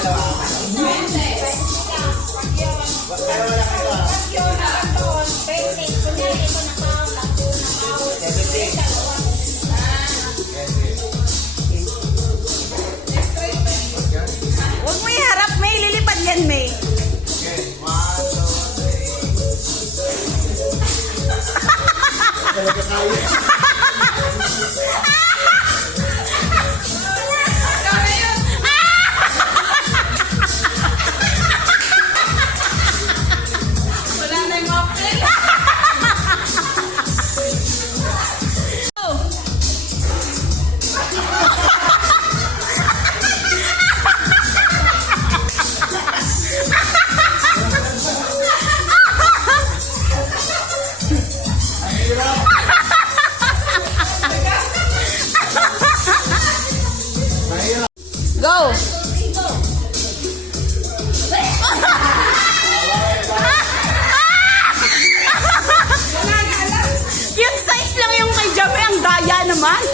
Huwag mo iharap, May. Lilipad yan, May. Go! Cute size lang yung kay Jamie. Ang daya naman.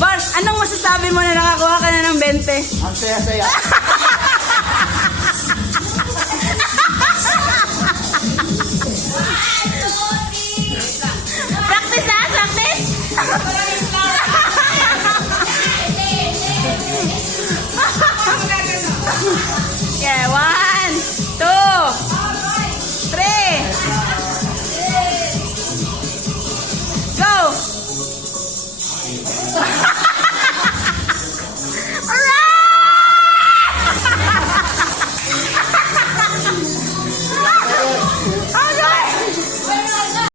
Bar, anong masasabi mo na nakakuha ka na ng 20? Ang saya-saya. Practice ha? Practice? Yeah, 1,